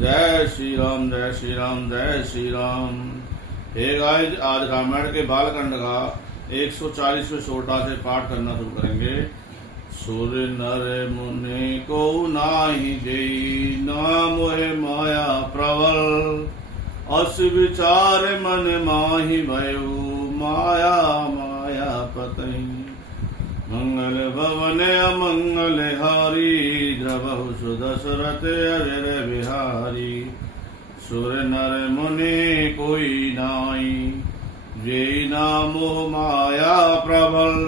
जय श्री राम, जय श्री राम, जय श्री राम। हे गाइस, आज रामायण के बालकांड का 140वें श्लोक से पाठ करना शुरू करेंगे। सुर नर मुनि को नाही जेई, ना मोहे माया प्रबल। अस विचार मन माहि भयो, माया माया पतई। मंगल भवन अमंगल हारी, द्रवहु सुदशरथ अजर बिहारी। सुर नर मुनि कोई नाई, जेई नामो माया प्रबल।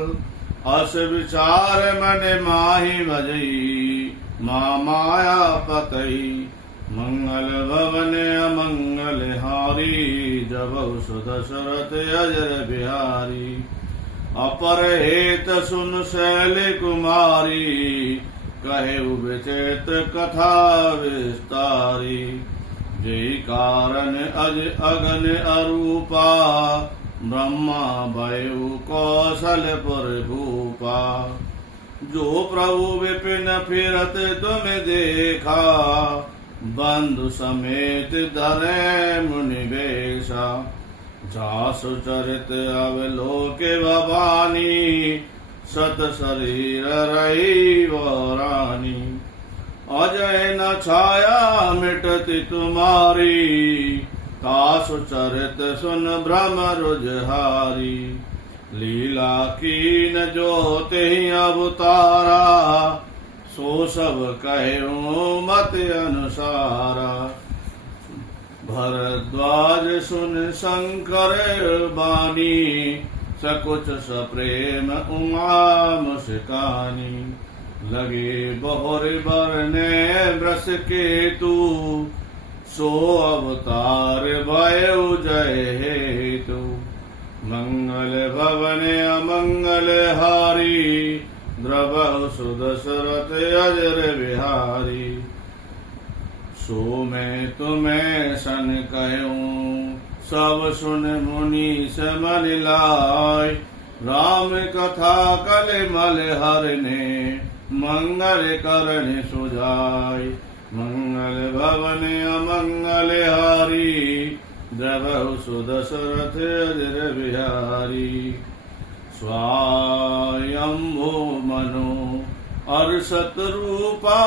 अस विचार मन माहि भजई, माया पतई। मंगल भवन अमंगल हारी, द्रवहु सुदशरथ अजर बिहारी। अपर हेत सुन शैल कुमारी, कहे विचेत कथा विस्तारी। जय कारण अज अगन अरूपा, ब्रह्मा भयो कौशलपुर भूपा। जो प्रभु विपिन फिरत तुम देखा, बंधु समेत धरे मुनि बेशा। जासु चरित अवलोके भवानी, सत शरीर रही रानी। अजय न छाया मिटति तुम्हारी, तासु चरित सुन भ्रम रुझहारी। लीला कीन जो तेहि अवतारा, सो सब कहूँ मत अनुसारा। भरद्वाज सुन शंकर बानी, सकुच सप्रेम उमा मुस्कानी। लगे बहुर बरने ब्रस केतु, सो अवतार भयो जय हेतु। मंगल भवन अमंगल हारी, द्रवहु सुदशरथ अजर बिहारी। सो मैं तुम्हें सन कहूँ, सब सुन मुनि समन लाय। राम कथा कल मल हरने, मंगल करन सुजाय। मंगल भवन अमंगल हारी, द्रवहु सुदशरथ अजर बिहारी। स्वायंभो मनो अरसत रूपा,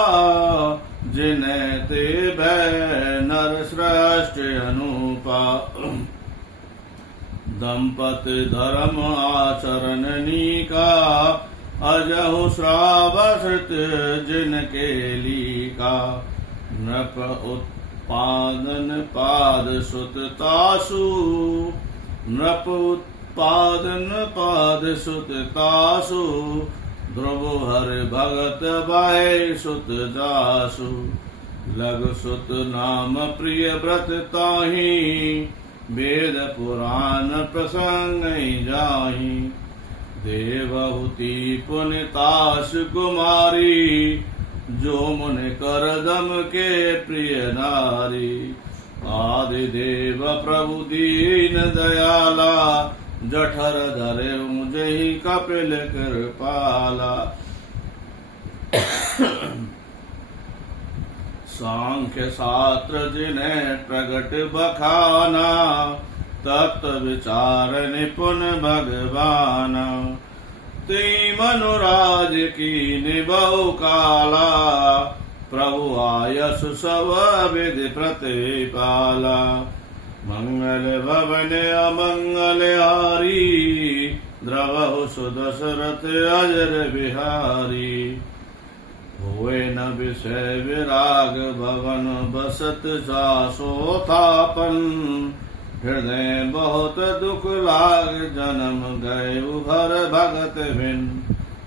जिन्हें ते भय नर श्रेष्ठ अनूपा। दंपति धर्म आचरण नीका, अजहु श्रावसृत जिनके लीका। नृप उत्पादन पाद सुत तासु, नृप उत्पादन पाद सुत तासु। ध्रुव हर भगत बाय सुत जासु, लग सुत नाम प्रिय व्रत ताहि। वेद पुराण प्रसंग जाहि, देवहूति पुनितास कुमारी। जो मुन करदम के प्रिय नारी, आदि देव प्रभु दीन दयाला। जठर धरे मुझे कपिल कृपाला। सांख्य शास्त्र जिन्हें प्रगट बखाना, तत्व विचार निपुण भगवाना। ती मनुराज की निभौ काला, प्रभु आयसु सब विधि प्रतिपाला। मंगल भवन अमंगल हारी, द्रवहु सुदशरथ अजर बिहारी। हुए न विषय विराग भवन, बसत जासो थापन। हृदय बहुत दुख लाग, जन्म गए उभर भगत बिन।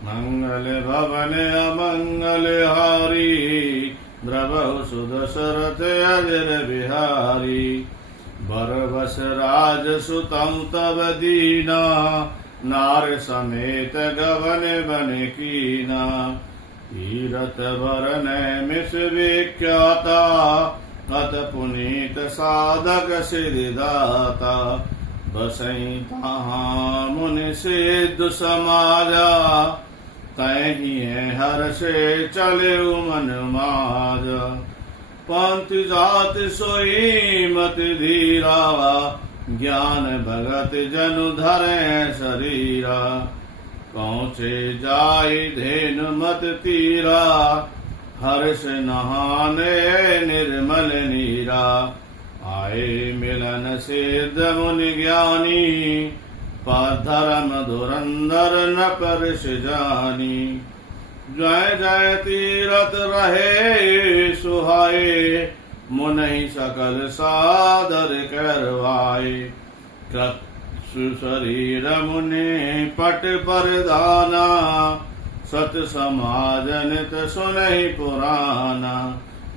मंगल भवन अमंगल हारी, द्रवहु सुदशरथ अजर बिहारी। बरबस राज सुतम तब दीना, नार समेत गवन बन कीना। तीरथ भरन मिस विख्याता, अत पुनीत साधक सिद्धिदाता। बसई तहाँ मुनि सिद्ध समाजा, तहि हर्षे चले मन माज। पंथि जाति सोई मति धीरा ज्ञान भगत जनु धरे शरीरा पहुँचे जाय धेनु मत तीरा हर्ष नहाने निर्मल नीरा आए मिलन सिद्ध मुनि ज्ञानी धर्म धुरंधर न परश जानी जय जय तीरथ रहे सुहाए मुनि सकल सादर करवाए चक्षु शरीर मुनि पट पर दाना सत समाजनित सुनहि पुराना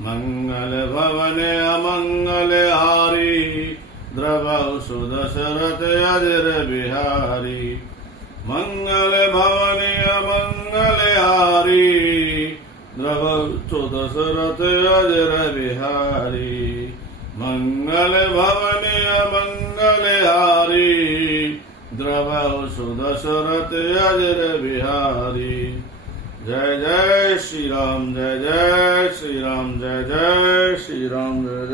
मंगल भवन अमंगल हारी द्रवहु सुदशरथ अजर बिहारी मंगल भवन अमंगल हारी द्रवहु सुदशरथ अजर बिहारी मंगल भवन अमंगल हारी द्रवहु सुदशरथ अजर बिहारी जय जय श्री राम जय जय श्री राम जय जय श्री राम जय जय